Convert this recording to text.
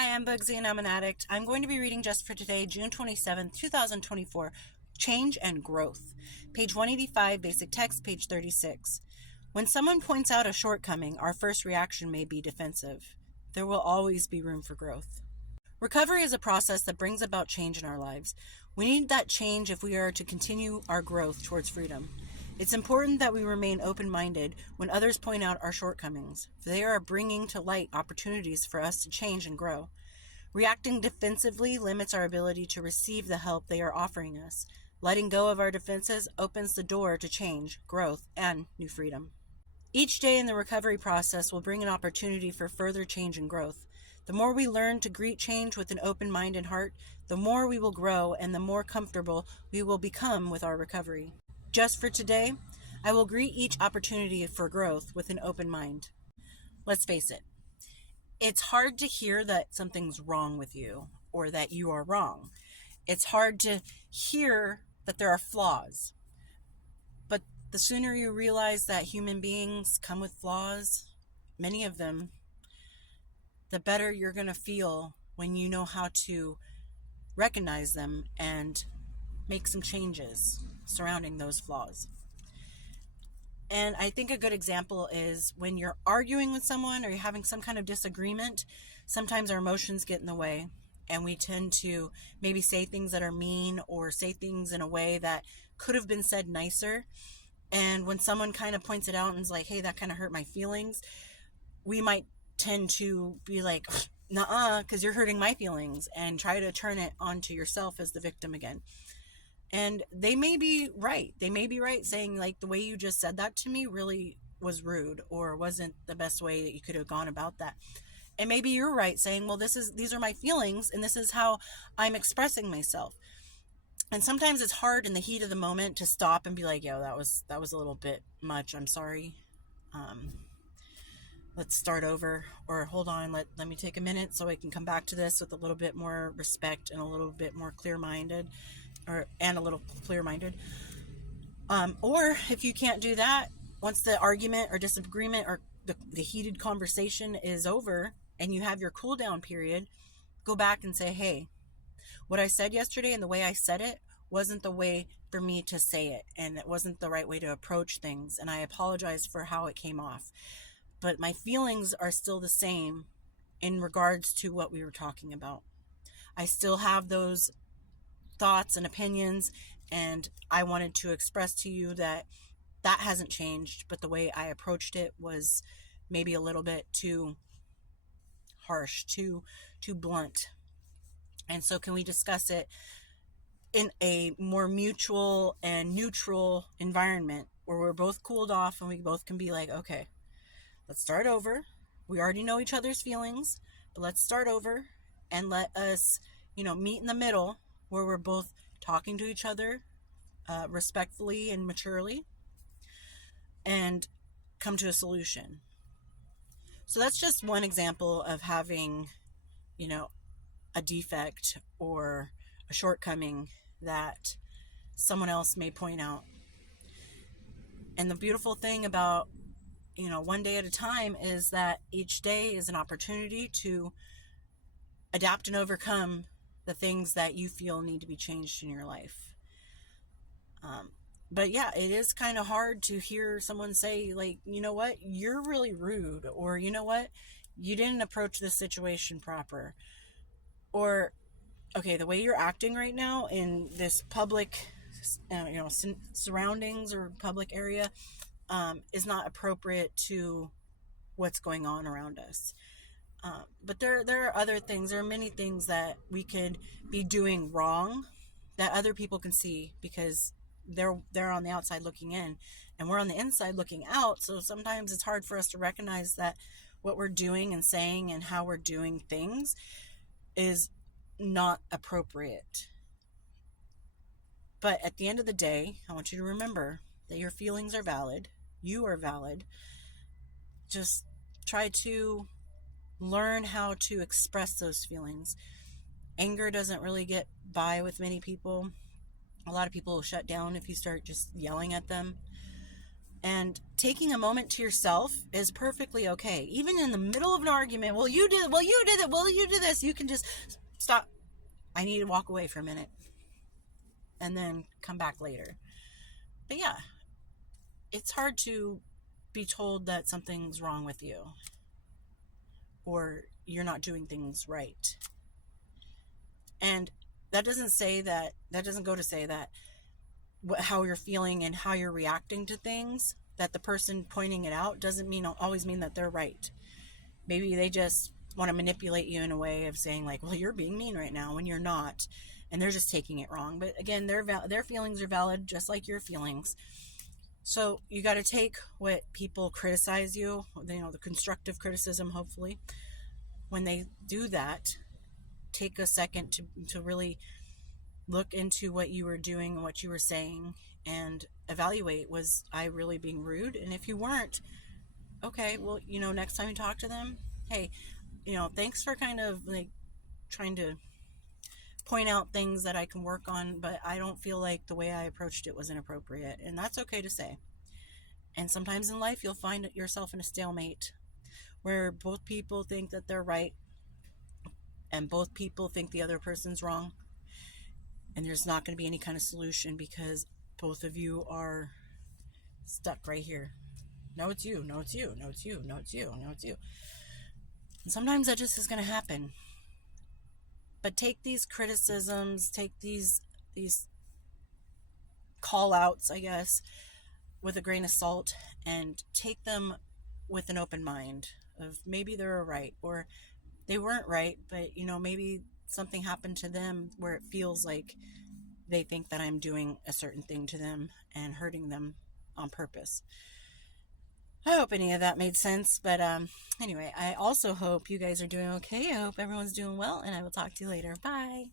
Hi, I'm Bugsy and I'm an addict. I'm going to be reading just for today, June 27th, 2024, Change and Growth. Page 185, basic text, page 36. When someone points out a shortcoming, our first reaction may be defensive. There will always be room for growth. Recovery is a process that brings about change in our lives. We need that change if we are to continue our growth towards freedom. It's important that we remain open-minded when others point out our shortcomings, for they are bringing to light opportunities for us to change and grow. Reacting defensively limits our ability to receive the help they are offering us. Letting go of our defenses opens the door to change, growth, and new freedom. Each day in the recovery process will bring an opportunity for further change and growth. The more we learn to greet change with an open mind and heart, the more we will grow and the more comfortable we will become with our recovery. Just for today, I will greet each opportunity for growth with an open mind. Let's face it, it's hard to hear that something's wrong with you or that you are wrong. It's hard to hear that there are flaws. But the sooner you realize that human beings come with flaws, many of them, the better you're going to feel when you know how to recognize them and make some changes surrounding those flaws. And I think a good example is when you're arguing with someone or you're having some kind of disagreement, sometimes our emotions get in the way and we tend to maybe say things that are mean or say things in a way that could have been said nicer. And when someone kind of points it out and is like, hey, that kind of hurt my feelings, we might tend to be like, nuh-uh, because you're hurting my feelings, and try to turn it onto yourself as the victim again. And they may be right. They may be right saying, like, the way you just said that to me really was rude or wasn't the best way that you could have gone about that. And maybe you're right saying, well, these are my feelings and this is how I'm expressing myself. And sometimes it's hard in the heat of the moment to stop and be like, yo, that was a little bit much. I'm sorry. Let's start over, or hold on, let me take a minute so I can come back to this with a little bit more respect and a little bit more clear-minded, or if you can't do that, once the argument or disagreement or the heated conversation is over and you have your cool down period, go back and say, hey, what I said yesterday and the way I said it wasn't the way for me to say it, and it wasn't the right way to approach things, and I apologize for how it came off. But my feelings are still the same in regards to what we were talking about. I still have those thoughts and opinions, and I wanted to express to you that hasn't changed, but the way I approached it was maybe a little bit too harsh, too blunt. And so can we discuss it in a more mutual and neutral environment where we're both cooled off and we both can be like, okay, let's start over. We already know each other's feelings, but let's start over and let us, meet in the middle where we're both talking to each other respectfully and maturely and come to a solution. So that's just one example of having, a defect or a shortcoming that someone else may point out. And the beautiful thing about one day at a time is that each day is an opportunity to adapt and overcome the things that you feel need to be changed in your life. But yeah, it is kind of hard to hear someone say, like, you know what, you're really rude, or you know what, you didn't approach this situation proper, or okay, the way you're acting right now in this public, surroundings or public area is not appropriate to what's going on around us. But there are other things. There are many things that we could be doing wrong that other people can see because they're on the outside looking in and we're on the inside looking out. So sometimes it's hard for us to recognize that what we're doing and saying and how we're doing things is not appropriate. But at the end of the day, I want you to remember that your feelings are valid. You are valid. Just try to learn how to express those feelings. Anger doesn't really get by with many people. A lot of people will shut down if you start just yelling at them. And taking a moment to yourself is perfectly okay. Even in the middle of an argument, well, you did it, well, you did it, well, you did this, you can just stop. I need to walk away for a minute and then come back later. But yeah, it's hard to be told that something's wrong with you or you're not doing things right. And that doesn't go to say that how you're feeling and how you're reacting to things, that the person pointing it out doesn't always mean that they're right. Maybe they just want to manipulate you in a way of saying like, well, you're being mean right now when you're not, and they're just taking it wrong. But again, their feelings are valid just like your feelings. So you got to take what people criticize you, the constructive criticism, hopefully. When they do that, take a second to really look into what you were doing and what you were saying and evaluate, was I really being rude? And if you weren't, okay, well, next time you talk to them, hey, thanks for kind of like trying to point out things that I can work on, but I don't feel like the way I approached it was inappropriate. And that's okay to say. And sometimes in life, you'll find yourself in a stalemate where both people think that they're right and both people think the other person's wrong. And there's not going to be any kind of solution because both of you are stuck right here. No, it's you. No, it's you. No, it's you. No, it's you. No, it's you. And sometimes that just is going to happen. But take these criticisms, take these call outs, I guess, with a grain of salt, and take them with an open mind of maybe they're right or they weren't right, but maybe something happened to them where it feels like they think that I'm doing a certain thing to them and hurting them on purpose. I hope any of that made sense. But anyway, I also hope you guys are doing okay. I hope everyone's doing well, and I will talk to you later. Bye.